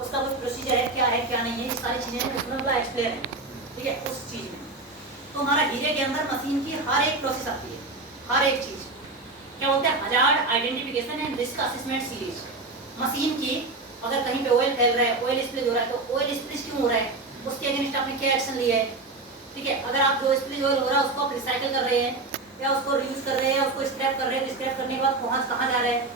उसका कुछ प्रोसीजर है क्या नहीं है, ये सारी चीज़ें उसमें पूरा एक्सप्लेन है, ठीक है, उस चीज़ में। तो हमारा हीरे के अंदर मशीन की हर एक प्रोसेस आती है, हर एक चीज़ क्या बोलते हैं, hazard identification and risk assessment series. Machine की अगर कहीं पे ऑयल फैल रहा है, ऑयल स्प्लिज हो रहा है, तो ऑयल स्प्लिज क्यों हो रहा है, उसके अगेंस्ट आपने क्या एक्शन लिया है, ठीक है। अगर आप जो स्प्लिज ऑयल हो रहा है उसको आप रिसाइकिल कर रहे हैं या उसको रीयूज कर रहे हैं या उसको स्क्रैप कर रहे हैं, तो स्क्रैप करने के बाद पहुंच कहाँ जा रहा है,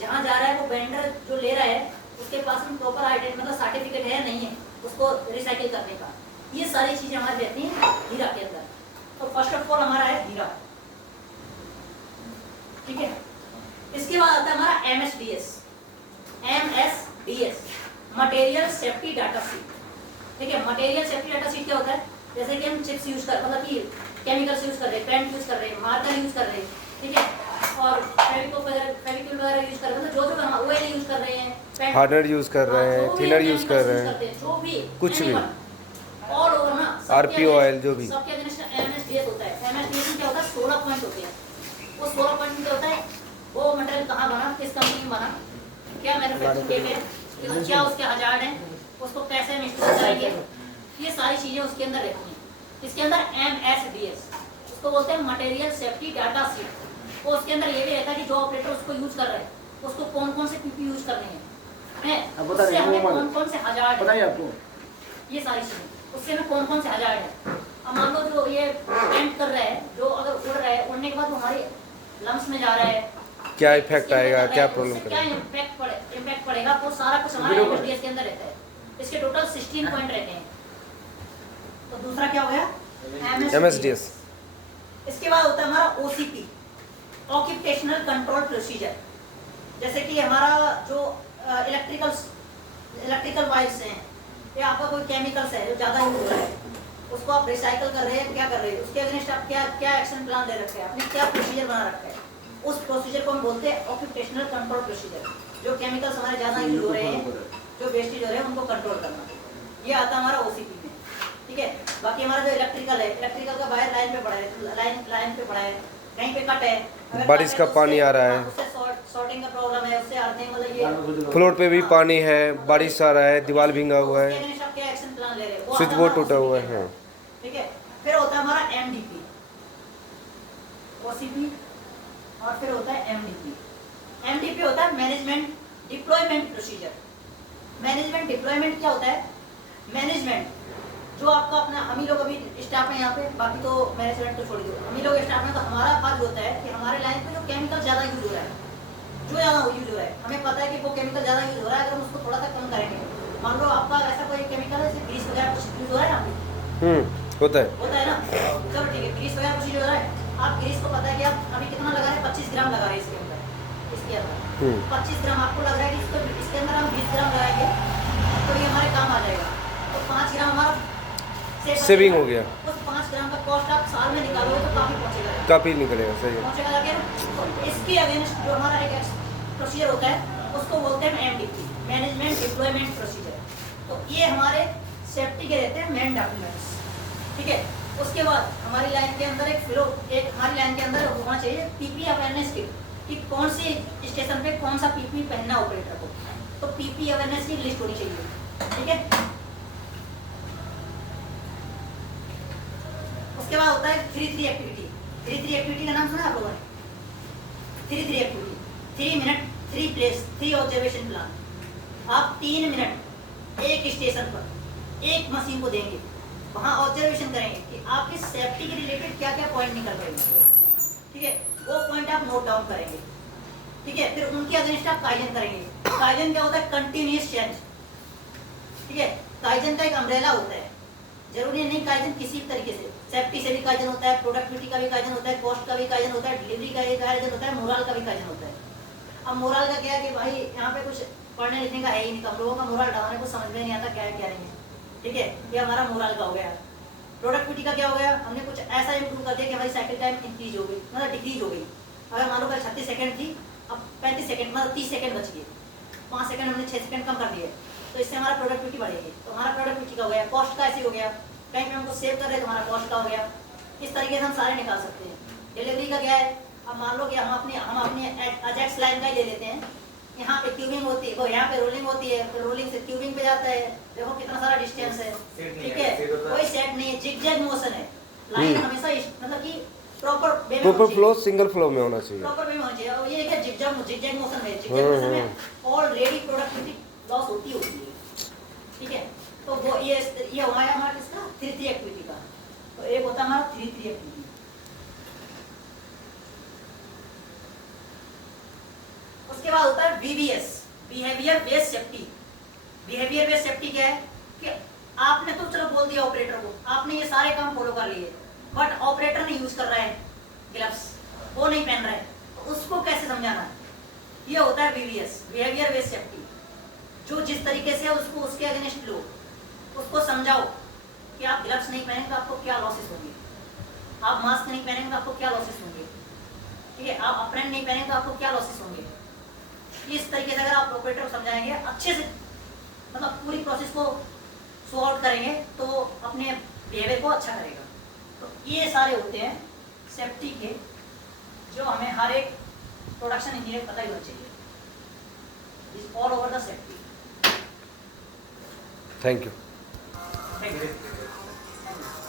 जहाँ जा रहा है वो वेंडर जो ले रहा है उसके पास में प्रॉपर आइडेंटिटी मतलब सर्टिफिकेट है नहीं है उसको रिसाइकिल करने का। ये सारी चीजें हमारी रहती हैं हीरा के अंदर। तो फर्स्ट ऑफ ऑल हमारा है हीरा, ठीक है। इसके बाद आता है हमारा MSDS. MSDS material safety data sheet, ठीक है। मटेरियल सेफ्टी डाटा शीट क्या होता है, जैसे कि हम चिप्स यूज कर मतलब कि केमिकल्स यूज कर रहे हैं, पेंट यूज कर रहे हैं, मार्कर यूज कर रहे हैं, ठीक है, और फेविकोल वगैरह यूज कर रहे हैं, मतलब जो हम ऑयल यूज कर रहे हैं, हार्डनर यूज कर रहे हैं, थिनर यूज कर रहे हैं, जो भी कुछ भी ऑल ओवर ना आरपी ऑयल जो भी सबके अगेंस्ट एमएसडीएस होता है। एमएसडीएस में क्या होता है, 16 पॉइंट होते हैं। वो 16 पॉइंट में क्या होता है, वो मटेरियल कहाँ बना, किस कंपनी में बना, क्या मैन्युफैक्चरिंग डेट है, क्या उसके हजार्ड हैं, उसको कैसे मिक्स करेंगे, ये सारी चीजें उसके अंदर रहती हैं। इसके अंदर एमएसडीएस उसको बोलते हैं मटेरियल सेफ्टी डाटा शीट। वो उसके अंदर ये भी रहता है कि जो ऑपरेटर उसको यूज कर रहे हैं उसको कौन कौन से पीपी यूज करने हैं, उससे हमें कौन कौन से हजार्ड बताइए आपको, ये सारी चीजें उससे हमें कौन कौन से हजार्ड है। अब मान लो जो ये पेंट कर रहा है, जो अगर उड़ रहा है, उड़ने के बाद वो हमारे लंग्स में जा रहा है, क्या इफेक्ट आएगा, क्या प्रॉब्लम क्या करेगा, इम्पैक्ट पड़ेगा, वो सारा कुछ हमारे एमएसडीएस के अंदर रहता है। इसके टोटल 16 पॉइंट रहते हैं। तो दूसरा क्या हो गया, एमएसडीएस। इसके बाद होता है हमारा ओसीपी, ऑक्यूपेशनल कंट्रोल प्रोसीजर। जैसे कि हमारा जो इलेक्ट्रिकल वायर्स हैं या आपका कोई केमिकल्स है जो ज़्यादा यूज हो रहा है, उसको आप रिसाइकल कर रहे हैं, क्या कर रहे हैं, उसके अगेंस्ट आप क्या एक्शन प्लान ले रखे हैं, आपने क्या प्रोसीजर बना रखा है, उस प्रोसीजर को हम बोलते हैं ऑक्यूपेशनल कंट्रोल प्रोसीजर। जो केमिकल्स हमारे ज़्यादा यूज हो रहे हैं, जो वेस्टेज हो रहे हैं, उनको कंट्रोल करना, ये आता है हमारा ओसीपी में, ठीक है। बाकी हमारा जो इलेक्ट्रिकल है, इलेक्ट्रिकल का वायर लाइन पे पड़ा है, लाइन पे पड़ा है, कहीं पे कट है, बारिश का पानी आ रहा है, उससे शॉर्टिंग का प्रॉब्लम है, उससे अर्थिंग मतलब ये फ्लोर पे भी पानी है, बारिश आ रहा है, दीवार भींगा हुआ है, उसके अगेंस्ट आप क्या एक्शन प्लान ले रहे हैं, वो स्विच आता बोर्ड हमारा टूटा हुआ OCP है, ठीक है। फिर होता है हमारा एमडीपी, ओसीपी, और फिर होता है एमडीपी। एमडीपी होता है management deployment procedure. Management deployment क्या होता है, मैनेजमेंट जो आपका अपना, हम ही लोग अभी स्टाफ है यहाँ पे, बाकी तो मैनेजमेंट तो छोड़ दो, हम ही लोग स्टाफ में, तो हमारा फर्ज होता है कि हमारे लाइन पे जो केमिकल ज़्यादा यूज हो रहा है, जो ज़्यादा यूज हो रहा है, हमें पता है कि वो केमिकल ज़्यादा यूज हो रहा है, अगर हम उसको थोड़ा सा कम करेंगे, मान लो आपका ऐसा कोई केमिकल है जैसे ग्रीस वगैरह कुछ यूज हो रहा है यहाँ होता है, होता है ना, चलो ठीक है, ग्रीस वगैरह कुछ यूज हो रहा है, आप ग्रीस को पता है कि आप अभी कितना लगा रहे हैं, 25 ग्राम लगा रहे हैं इसके अंदर, 25 ग्राम आपको लग रहा है कि इसके अंदर हम 20 ग्राम लगाएंगे तो ये हमारे काम आ जाएगा, तो 5 ग्राम हमारा सेविंग हो गया, उस 5 ग्राम का कॉस्ट आप साल में निकालोगे तो काफी पहुंचेगा, काफी निकलेगा, सही है। पहुंचेगा जाके। तो इसके अगेंस्ट जो हमारा एक प्रोसीजर होता है उसको बोलते हैं एमडीपी, मैनेजमेंट डिप्लॉयमेंट प्रोसीजर। तो ये हमारे सेफ्टी के रहते हैं मेन डॉक्यूमेंट्स, ठीक है। उसके बाद हमारी लाइन के अंदर हमारी लाइन के अंदर होना चाहिए पीपी अवेयरनेस किट, कि कौन सी स्टेशन पे कौन सा पीपी पहनना ऑपरेटर को, तो पीपी अवेयरनेस की लिस्ट होनी चाहिए, ठीक है। उसके बाद होता है 3-3 एक्टिविटी। 3-3 एक्टिविटी का नाम सुना आप लोगों ने? 3-3 activity, 3 minute 3 place 3 observation plan. आप 3 मिनट एक स्टेशन पर एक मशीन को देंगे, वहाँ ऑब्जर्वेशन करेंगे कि आपकी सेफ्टी के रिलेटेड क्या क्या पॉइंट निकल रहे हैं, ठीक है, वो पॉइंट आप नोट डाउन करेंगे, ठीक है। फिर उनके अगेंस्ट आप काइजन करेंगे। काइजन क्या होता है, कंटिन्यूअस चेंज, ठीक है। काइजन का एक अम्ब्रेला होता है, जरूरी नहीं काइजन किसी भी तरीके से, सेफ्टी से भी काइजन होता है, प्रोडक्टिविटी का भी काइजन होता है, कॉस्ट का भी काइजन होता है, डिलीवरी का भी काइजन होता है, मोरल का भी काइजन होता है। अब मोरल का क्या है कि भाई यहाँ पे कुछ पढ़ने लिखने का है ही नहीं, तो हम लोगों का मोरल डालने को समझ में नहीं आता क्या है क्या नहीं है, ठीक है, ये हमारा मोरल का हो गया। प्रोडक्टिविटी का क्या हो गया, हमने कुछ ऐसा इंप्रूव कर दिया कि हमारी साइकिल टाइम इंक्रीज हो गई, मतलब डिक्रीज हो गई। अगर मान लो कल 36 सेकंड थी, अब 35 सेकंड, मतलब 30 सेकंड बच गए, 5 सेकंड हमने 6 सेकंड कम कर दिए, तो इससे हमारा प्रोडक्टिविटी बढ़ेगी। तो हमारा प्रोडक्टिविटी का हो गया। कॉस्ट का ऐसे हो गया, कहीं पे हमको सेव कर रहे हैं तो हमारा कॉस्ट का हो गया। इस तरीके से हम सारे निकाल सकते हैं। डिलीवरी का क्या है, अब मान लो कि हम अपनी अजैक्स लाइन का ही ले लेते हैं, यहाँ पे ट्यूबिंग होती है, वो यहाँ पे रोलिंग होती है, फिर रोलिंग से ट्यूबिंग पे जाता है। देखो कितना सारा डिस्टेंस है, ठीक है, कोई सेट नहीं है, जिगजैग मोशन है। लाइन हमेशा मतलब कि प्रॉपर वे में प्रॉपर होनी फ्लो चाहिए, सिंगल फ्लो में होना चाहिए। प्रॉपर वे में होनी चाहिए। और ये क्या जिगजैग मोशन में, जिगजैग मोशन में ऑलरेडी प्रोडक्टिविटी लॉस होती है, ठीक है। तो वो ये हुआ है हमारा किसका 3-3 एक्टिविटी का। तो एक होता है हमारा 3-3 एक्टिविटी। उसके बाद होता है BBS, behaviour based safety. Behaviour based safety क्या है कि आपने तो चलो बोल दिया ऑपरेटर को, आपने ये सारे काम फॉलो कर लिए, बट ऑपरेटर नहीं यूज कर रहा है ग्लव्स, वो नहीं पहन रहा है, तो उसको कैसे समझाना है? ये होता है बीबीएस, बिहेवियर बेस्ड सेफ्टी। जो जिस तरीके से उसको उसके अगेंस्ट लो, उसको समझाओ कि आप ग्लव्स नहीं पहनेंगे तो आपको क्या लॉसेस होंगे, आप मास्क नहीं पहनेंगे तो आपको क्या लॉसेस होंगे, ठीक है, आप अप्रेन नहीं पहनेंगे तो आपको क्या लॉसेस होंगे। इस तरीके से अगर आप ऑपरेटर को समझाएंगे अच्छे से, मतलब पूरी प्रोसेस को सो आउट करेंगे, तो अपने बिहेवियर को अच्छा करेगा। तो ये सारे होते हैं सेफ्टी के, जो हमें हर एक प्रोडक्शन इंजीनियर पता ही होना चाहिए। Is all over the safety. Thank you.